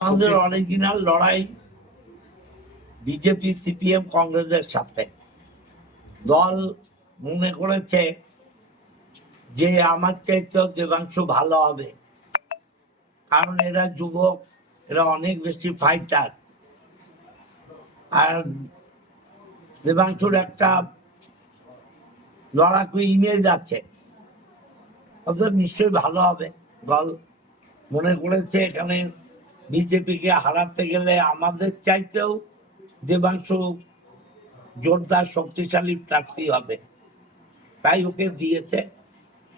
আমাদের অরিজিনাল লড়াই BJP CPM কংগ্রেসের সাথে। দল মনে করেছে যে আমার চাইতেও দেবাংশু ভালো হবে, কারণ এরা যুবক, এরা অনেক বেশি ফাইটার, আর দেবাংশুর একটা লড়াকু ইমেজ আছে, অতএব নিশ্চয়ই ভালো হবে। দল মনে করেছে এখানে বিজেপিকে হারাতে গেলে আমাদের চাইতেও দেবাংশু জোরদার শক্তিশালী প্রার্থী হবে, তাই ওকে দিয়েছে।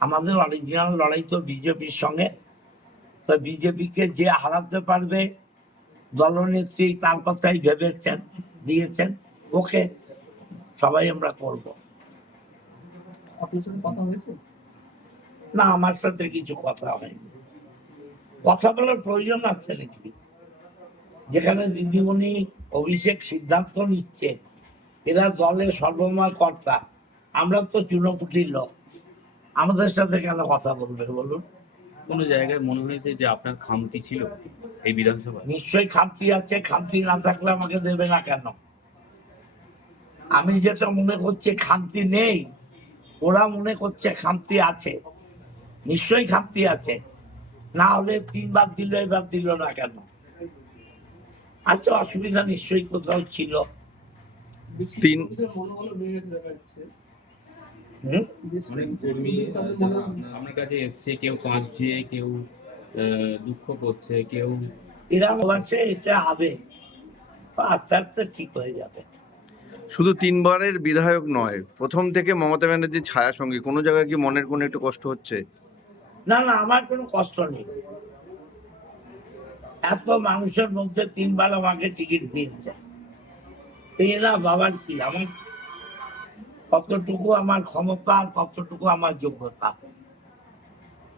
আমাদের অরিজিনাল লড়াই তো বিজেপির সঙ্গে, তো বিজেপিকে যে হারাতে পারবে দলনেত্রী তার কথাই ভেবেছেন, দিয়েছেন ওকে, সবাই আমরা করব। না, আমার সাথে কিছু কথা হয়নি। কথা বলার প্রয়োজন আছে নাকি? যেখানে দিদিমণি অভিষেক সিদ্ধান্ত নিচ্ছে, এরা দলের সর্বময় কর্তা, আমরা তো চুনোপুটির লোক, আমাদের সাথে কেন কথা বলবে বলুন? কোনো জায়গায় মনে হয়েছে যে আপনার খামতি ছিল এই বিধানসভায়? নিশ্চয়ই খামতি আছে, খামতি না থাকলে আমাকে দেবে না কেন? আমি যেটা মনে করছি খামতি নেই, ওরা মনে করছে খামতি আছে। নিশ্চয়ই খামতি আছে, না হলে 3 বার দিল, এবার দিল না কেন? আচ্ছা, অসুবিধা নিশ্চয়ই কোথাও ছিল। অনেক কর্মী আপনার কাছে এসছে, কেউ কাঁদছে, কেউ দুঃখ করছে, কেউ এরা বলছে এটা হবে, আস্তে আস্তে ঠিক হয়ে যাবে। শুধু 3বারের বিধায়ক নয়, প্রথম থেকে মমতা ব্যানার্জির ছায়া সঙ্গে কোনো জায়গায় কি মনের কোনো একটু কষ্ট হচ্ছে? না না, আমার কোনো কষ্ট নেই। এত মানুষের মধ্যে 3 বার আমাকে টিকিট দিয়েছে, এই না বাবার কি, আমার কতটুকু আমার ক্ষমতা আর কতটুকু আমার যোগ্যতা।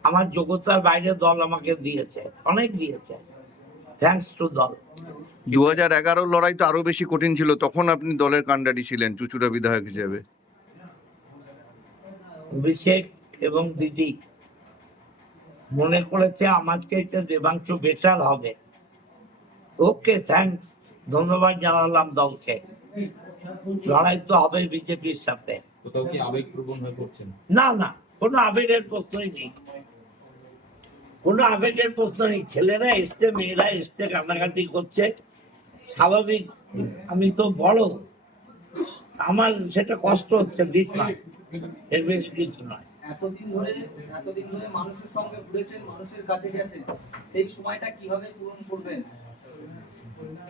আমার যোগ্যতার বাইরে দল আমাকে দিয়েছে, অনেক দিয়েছে, থ্যাঙ্কস টু দল। 2011 লড়াই তো আরো বেশি কঠিন ছিল, তখন আপনি দলের কাণ্ডারি ছিলেন চুঁচুড়া বিধায়ক হিসেবে। অভিষেক এবং দিদি মনে করেছে আমার চাইতে দেবাংশু বেটার হবে, ওকে থ্যাঙ্কস, ধন্যবাদ জানালাম দলকে। লড়াই তো হবে বিজেপির সাথে। কোথাও কি আবেগপ্রবণ হয়ে পড়ছেন? না না, কোনো আবেগের প্রশ্নই নেই, কোনো আবেগের প্রশ্ন নেই। ছেলেরা এসছে, মেয়েরা এসছে, কান্নাকাটি করছে, স্বাভাবিক। আমি তো বড়, আমার সেটা কষ্ট হচ্ছে, দিস না, এর বেশি কিছু নয়। এতদিন ধরে মানুষের সঙ্গে ঘুরেছেন, মানুষের কাছে গেছেন, সেই সময়টা কিভাবে পূরণ করবেন?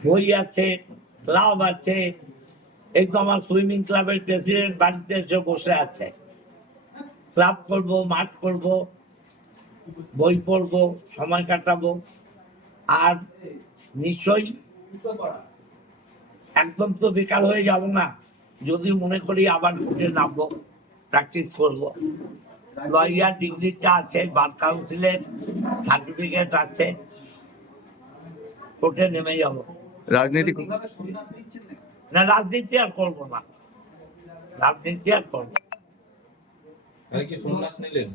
বই আছে, ক্লাব আছে, এই তো আমার সুইমিং ক্লাবের প্রেসিডেন্ট বাড়িতে এসে বসে আছে। ক্লাব করব, মাঠ করব, বই পড়বো, সময় কাটাবো, আর নিশ্চয়ই একদম তো বেকার হয়ে যাব না। যদি মনে করি আবার উঠে নামবো, প্র্যাকটিস করব। লয়ার ডিগ্রিটা আছে, বার কাউন্সিলের সার্টিফিকেট আছে, কোর্টে নেমে যাব। রাজনীতি কিভাবে সন্ন্যাস নিচ্ছেন না? না, রাজনীতি আর করবো না, রাজনীতি আর করবো না। তাহলে কি সন্ন্যাস নিলেন?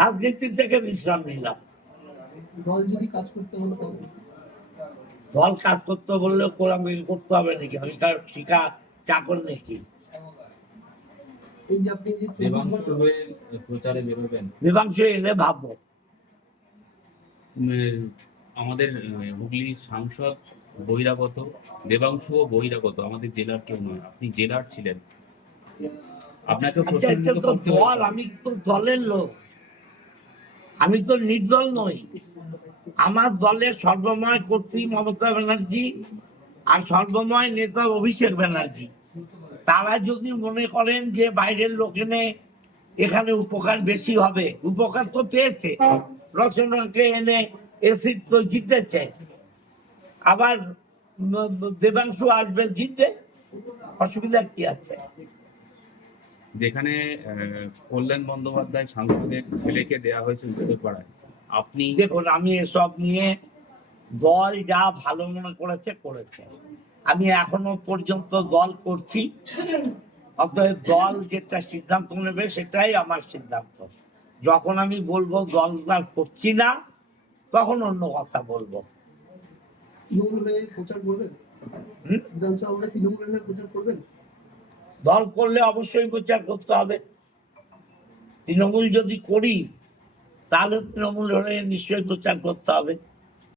রাজনীতি থেকে বিশ্রাম নিলাম। দল যদি কাজ করতে হলো তবে দল কাজ করতে বললে আমাকে করতে হবে নাকি? আমি কার ঠিকা চাকর নাকি? এই যে আপনি যে 24 দেবাংশ হয়ে প্রচারে বেরোবেন? দেবাংশু এলে ভাববো। আমাদের হুগলির সাংসদ বহিরাগত, দেবাংশুও বহিরাগত, আমাদের জেলার কেউ নয়, আপনি জেলার ছিলেন, আপনাকে আচ্ছা, প্রশ্ন এটা তো করতে দল, হয়েছে। আমি তো দলের লোক, আমি তো নির্দল নই। আমার দলের সর্বময় কর্ত্রী মমতা ব্যানার্জি আর সর্বময় নেতা অভিষেক ব্যানার্জি। তারা যদি মনে করেন যে বাইরের লোক এনে এখানে উপকার বেশি হবে, উপকার তো পেয়েছে, রচনাকে এনে এসিড তো জিতেছে, আবার দেবাংশু আসবে, জিতবে, অসুবিধা কি আছে? যেখানে কল্যাণ বন্দ্যোপাধ্যায় সাংসদের ছেলেকে দেওয়া হয়েছে উত্তরপাড়ায়, আপনি দেখুন, আমি এসব নিয়ে দল যা ভালো মনে করেছে করেছে, আমি এখনো পর্যন্ত দল করছি, অতএব দল যেটা সিদ্ধান্ত নেবে সেটাই আমার সিদ্ধান্ত। যখন আমি বলবো দল আর করছি না, তখন অন্য কথা বলবো। তৃণমূল হয়ে প্রচার করবেন? হুম? বিধানসভা হলে তৃণমূল হয়ে প্রচার করবেন? দল করলে অবশ্যই প্রচার করতে হবে। তৃণমূল যদি করি তাহলে তৃণমূল হয়ে নিশ্চয়ই প্রচার করতে হবে।